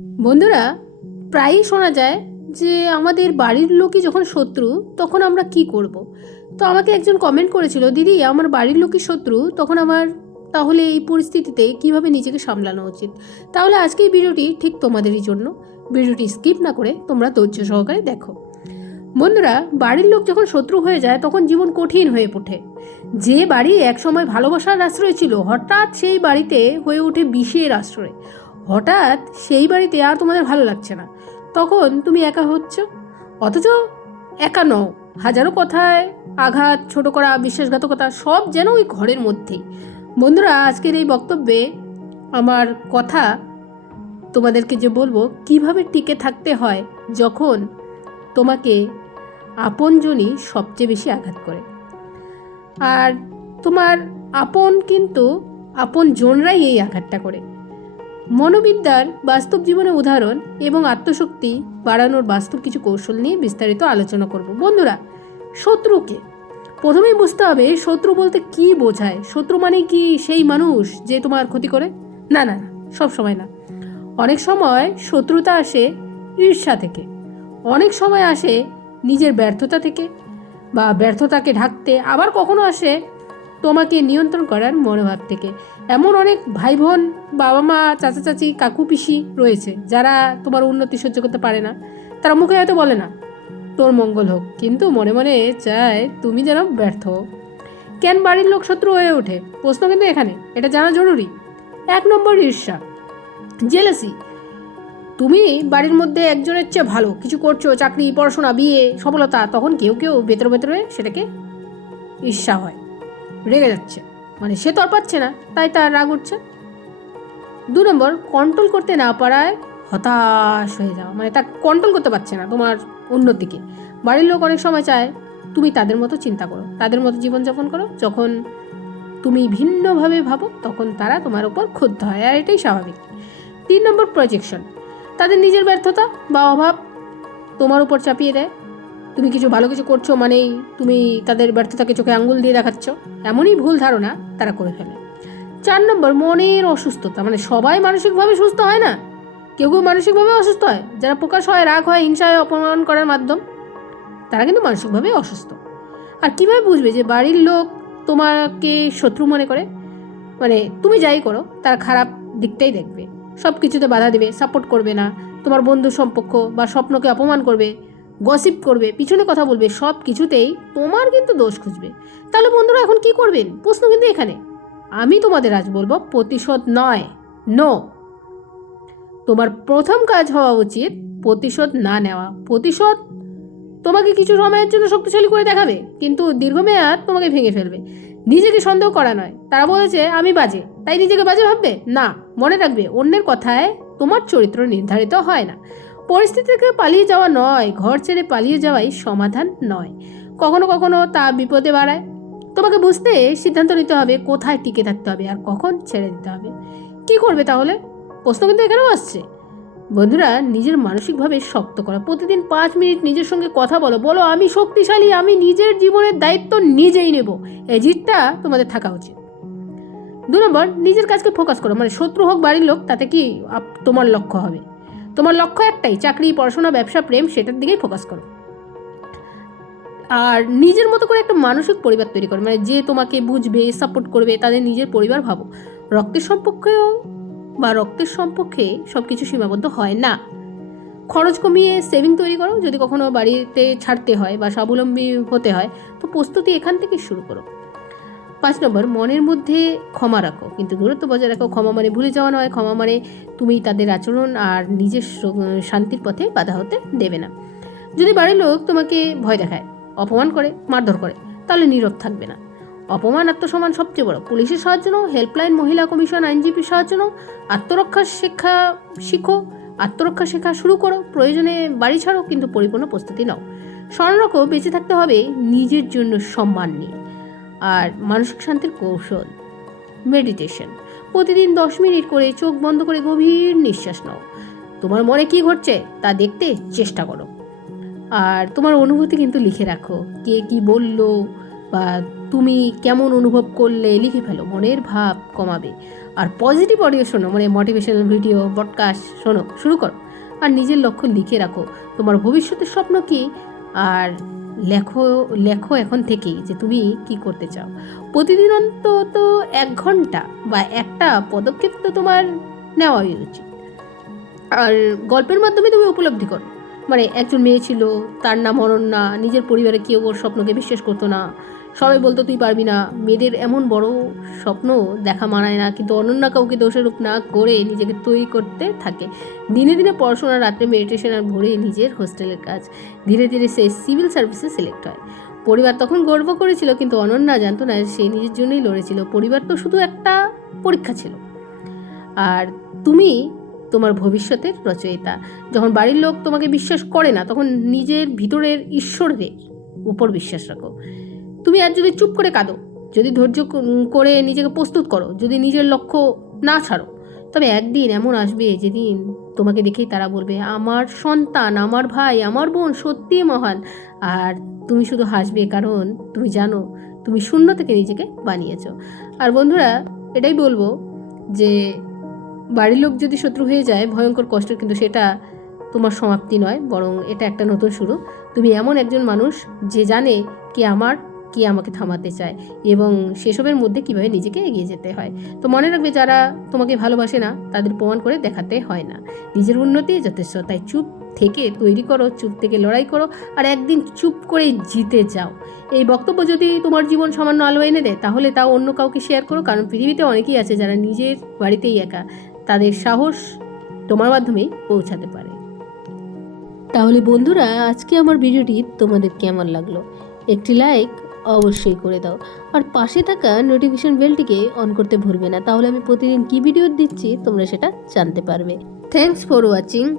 বন্ধুরা, প্রায়ই শোনা যায় যে আমাদের বাড়ির লোকই যখন শত্রু, তখন আমরা কি করব। তো আমাকে একজন কমেন্ট করেছিল, দিদি, আমার বাড়ির লোকই শত্রু, তখন আমার তাহলে এই পরিস্থিতিতে কীভাবে নিজেকে সামলানো উচিত? তাহলে আজকে এই ভিডিওটি ঠিক তোমাদেরই জন্য। ভিডিওটি স্কিপ না করে তোমরা ধৈর্য সহকারে দেখো। বন্ধুরা, বাড়ির লোক যখন শত্রু হয়ে যায়, তখন জীবন কঠিন হয়ে ওঠে। যে বাড়ি একসময় ভালোবাসার আশ্রয় ছিল, হঠাৎ সেই বাড়িতে হয়ে ওঠে বিষের আশ্রয়। হঠাৎ সেই বাড়িতে আর তোমাদের ভালো লাগছে না। তখন তুমি একা হচ্ছ? অথচ একা নও। হাজারো কথায় আঘাত, ছোট করা, বিশ্বাসঘাতকতা সব যেন ওই ঘরের মধ্যেই বন্ধুরা, আজকের এই বক্তব্যে আমার কথা তোমাদেরকে যে বলব, কীভাবে টিকে থাকতে হয় যখন তোমাকে আপনজনই সবচেয়ে বেশি আঘাত করে। আর তোমার আপন কিন্তু আপন জনরাই এই আঘাতটা করে। মনোবিদ্যার বাস্তব জীবনের উদাহরণ এবং আত্মশক্তি বাড়ানোর বাস্তব কিছু কৌশল নিয়ে বিস্তারিত আলোচনা করব। বন্ধুরা, শত্রুকে প্রথমেই বুঝতে হবে, শত্রু বলতে কি বোঝায়? শত্রু মানে কি সেই মানুষ যে তোমার ক্ষতি করে? না না সব সময় না। অনেক সময় শত্রুতা আসে ঈর্ষা থেকে। অনেক সময় আসে নিজের ব্যর্থতা থেকে বা ব্যর্থতাকে ঢাকতে। আবার কখনো আসে তোমাকে নিয়ন্ত্রণ করার মনোভাব থেকে। এমন অনেক ভাই বোন বাবা মা চাচা চাচি কাকু, পিসি রয়েছে যারা তোমার উন্নতি সহ্য করতে পারে না। তারা মুখে হয়তো বলে না, তোর মঙ্গল হোক। কিন্তু মনে মনে চায় তুমি যেন ব্যর্থ। কেন বাড়ির লোক শত্রু হয়ে ওঠে? প্রশ্ন কিন্তু এখানে, এটা জানা জরুরি। এক নম্বর ঈর্ষা, জেলেসি। তুমি বাড়ির মধ্যে একজনের চেয়ে ভালো, কিছু করছ, চাকরি, পড়াশোনা, বিয়ে, সফলতা, তখন কেউ কেউ ভেতরে ভেতরে সেটাকে ঈর্ষা হয়। রেগে যাচ্ছে। মানে সে তো আর পাচ্ছে না, তাই তার রাগ উঠছে। দু নম্বর কন্ট্রোল করতে না পারায় হতাশ হয়ে যাওয়া। মানে তা কন্ট্রোল করতে পারছে না তোমার উন্নতিকে বাড়ির লোক অনেক সময় চায়, তুমি তাদের মতো চিন্তা করো, তাদের মতো জীবনযাপন করো। যখন তুমি ভিন্নভাবে ভাবো, তখন তারা তোমার উপর ক্ষুব্ধ হয়, আর এটাই স্বাভাবিক। তিন নম্বর প্রজেকশন তাদের নিজের ব্যর্থতা বা অভাব তোমার উপর চাপিয়ে দেয়। তুমি কিছু ভালো কিছু করছ মানেই তুমি তাদের ব্যর্থতাকে চোখে আঙ্গুল দিয়ে দেখাচ্ছ। এমনই ভুল ধারণা তারা করে ফেলে। চার নম্বর, মনের অসুস্থতা। মানে সবাই মানসিকভাবে সুস্থ হয় না? কেউ কেউ মানসিকভাবে অসুস্থ হয়। যারা প্রকাশ হয়, রাগ হয়, হিংসা হয়, অপমান করার মাধ্যম, তারা কিন্তু মানসিকভাবে অসুস্থ। আর কীভাবে বুঝবে যে বাড়ির লোক তোমাকে শত্রু মনে করে? মানে তুমি যাই করো, তার খারাপ দিকটাই দেখবে। সব কিছুতে বাধা দেবে সাপোর্ট করবে না। তোমার বন্ধু সম্পর্ক বা স্বপ্নকে অপমান করবে। গসিপ করবে, পিছনে কথা বলবে, সব কিছুতেই তোমার কিন্তু দোষ খুঁজবে। তাহলে বন্ধুরা, এখন কি করবেন? প্রশ্ন কিন্তু এখানে। আমি তোমাদের আজ বলব প্রতিশোধ নয় নো তোমার প্রথম কাজ হওয়া উচিত প্রতিশোধ না নেওয়া। প্রতিশোধ তোমাকে কিছু সময়ের জন্য শক্তিশালী করে দেখাবে, কিন্তু দীর্ঘমেয়াদ তোমাকে ভেঙে ফেলবে। নিজেকে সন্দেহ করা নয়। তারা বলেছে, আমি বাজে। তাই নিজেকে বাজে ভাববে? না, মনে রাখবে, অন্যের কথায় তোমার চরিত্র নির্ধারিত হয় না। পরিস্থিতি থেকে পালিয়ে যাওয়া নয়, ঘর ছেড়ে পালিয়ে যাওয়াই সমাধান নয়। কখনো কখনো তা বিপদে বাড়ায়। তোমাকে বুঝতে সিদ্ধান্ত নিতে হবে, কোথায় টিকে থাকতে হবে আর কখন ছেড়ে দিতে হবে। কি করবে তাহলে? প্রশ্ন কিন্তু এখানেও আসছে। বন্ধুরা, নিজের মানসিকভাবে শক্ত করা। প্রতিদিন পাঁচ মিনিট নিজের সঙ্গে কথা বলো। বলো, আমি শক্তিশালী, আমি নিজের জীবনের দায়িত্ব নিজেই নেব। এই জিতটা তোমাদের থাকা উচিত। দু নম্বর, নিজের কাজকে ফোকাস করো। মানে শত্রু হোক, বাড়ির লোক, তাতে কি তোমার লক্ষ্য হবে। তোমার লক্ষ্য একটাই, চাকরি, পড়াশোনা, ব্যবসা, প্রেম, সেটার দিকেই ফোকাস করো। আর নিজের মতো করে একটা মানসিক পরিবার তৈরি করো মানে যে তোমাকে বুঝবে সাপোর্ট করবে, তাদের নিজের পরিবার ভাবো। রক্তের সম্পর্কেও বা রক্তের সম্পর্কে সব কিছু সীমাবদ্ধ হয় না। খরচ কমিয়ে সেভিং তৈরি করো, যদি কখনো বাড়িতে ছাড়তে হয় বা স্বাবলম্বী হতে হয়, তো প্রস্তুতি এখান থেকে শুরু করো। পাঁচ নম্বর, মনের মধ্যে ক্ষমা রাখো। কিন্তু দূরত্ব বজায় রাখো, ক্ষমা মানে ভুলে যাওয়া নয়, ক্ষমা মানে তুমি তাদের আচরণ আর নিজের শান্তির পথে বাধা হতে দেবে না। যদি বাড়ির লোক তোমাকে ভয় দেখায়, অপমান করে, মারধর করে, তাহলে নীরব থাকবে না। অপমান আত্মসম্মান সবচেয়ে বড়। পুলিশের সাহায্য নাও, হেল্পলাইন, মহিলা কমিশন, আইনজীবীর সাহায্য নাও, আত্মরক্ষার শিক্ষা শিখো আত্মরক্ষা শেখা শুরু করো, প্রয়োজনে বাড়ি ছাড়ো, কিন্তু পরিপূর্ণ প্রস্তুতি নাও। স্মরণ রাখো বেঁচে থাকতে হবে নিজের জন্য সম্মান নিয়ে। আর মানসিক শান্তির কৌশল। মেডিটেশন প্রতিদিন দশ মিনিট করে চোখ বন্ধ করে গভীর নিঃশ্বাস নাও। তোমার মনে কি ঘটছে তা দেখতে চেষ্টা করো। আর তোমার অনুভূতি কিন্তু লিখে রাখো। কে কি বলল বা তুমি কেমন অনুভব করলে লিখে ফেলো। মনের ভাব কমাবে। আর পজিটিভ অডিও শোনো। মানে মোটিভেশনাল ভিডিও পডকাস্ট শোনো। শুরু করো। আর নিজের লক্ষ্য লিখে রাখো। তোমার ভবিষ্যতের স্বপ্ন কি আর লেখো লেখো এখন থেকেই যে তুমি কি করতে চাও। প্রতিদিন অন্তত এক ঘণ্টা বা একটা পদক্ষেপ তো তোমার নেওয়াই উচিত। আর গল্পের মাধ্যমে তুমি উপলব্ধি করো। মানে একজন মেয়ে ছিল, তার নাম অরণ্যা নিজের পরিবারে কেউ ওর স্বপ্নকে বিশ্বাস করতো না। সবাই বলতো, তুই পারবি না। মেয়েদের এমন বড় স্বপ্ন দেখা মানায় না, কিন্তু অনন্যা কাউকে দোষারোপ না করে নিজেকে তৈরি করতে থাকে। দিনে দিনে পড়াশোনা রাত্রে মেডিটেশন আর ভোরে নিজের হোস্টেলের কাজ। ধীরে ধীরে সে সিভিল সার্ভিসে সিলেক্ট হয়। পরিবার তখন গর্ব করেছিল, কিন্তু অনন্যা জানতো না সে নিজের জন্যই লড়েছিল। পরিবার তো শুধু একটা পরীক্ষা ছিল। আর তুমি তোমার ভবিষ্যতের রচয়িতা। যখন বাড়ির লোক তোমাকে বিশ্বাস করে না, তখন নিজের ভিতরের ঈশ্বরের উপর বিশ্বাস রাখো। তুমি আর যদি চুপ করে কাঁদো, যদি ধৈর্য করে নিজেকে প্রস্তুত করো, যদি নিজের লক্ষ্য না ছাড়ো, তবে একদিন এমন আসবে যেদিন তোমাকে দেখেই তারা বলবে, আমার সন্তান, আমার ভাই, আমার বোন সত্যিই মহান। আর তুমি শুধু হাসবে, কারণ তুমি জানো, তুমি শূন্য থেকে নিজেকে বানিয়েছ। আর বন্ধুরা, এটাই বলব যে, বাড়ির লোক যদি শত্রু হয়ে যায়, ভয়ঙ্কর কষ্ট কিন্তু সেটা তোমার সমাপ্তি নয়, বরং এটা একটা নতুন শুরু। তুমি এমন একজন মানুষ যে জানে কি আমার কে আমাকে থামাতে চায় এবং সেসবের মধ্যে কীভাবে নিজেকে এগিয়ে যেতে হয়। তো মনে রাখবে যারা তোমাকে ভালোবাসে না, তাদের প্রমাণ করে দেখাতে হয় না। নিজের উন্নতি যথেষ্ট, তাই চুপ থেকে তৈরি করো, চুপ থেকে লড়াই করো আর একদিন চুপ করে জিতে যাও। এই বক্তব্য যদি তোমার জীবন সামান্য আলো এনে দেয়, তাহলে তাও অন্য কাউকে শেয়ার করো, কারণ পৃথিবীতে অনেকেই আছে যারা নিজের বাড়িতেই একা। তাদের সাহস তোমার মাধ্যমেই পৌঁছাতে পারে। তাহলে বন্ধুরা, আজকে আমার ভিডিওটি তোমাদের কেমন লাগল? একটি লাইক অবশ্যই করে দাও। আর পাশে থাকা নোটিফিকেশন বেলটিকে অন করতে ভুলবে না। তাহলে আমি প্রতিদিন কী ভিডিও দিচ্ছি তোমরা সেটা জানতে পারবে। Thanks for watching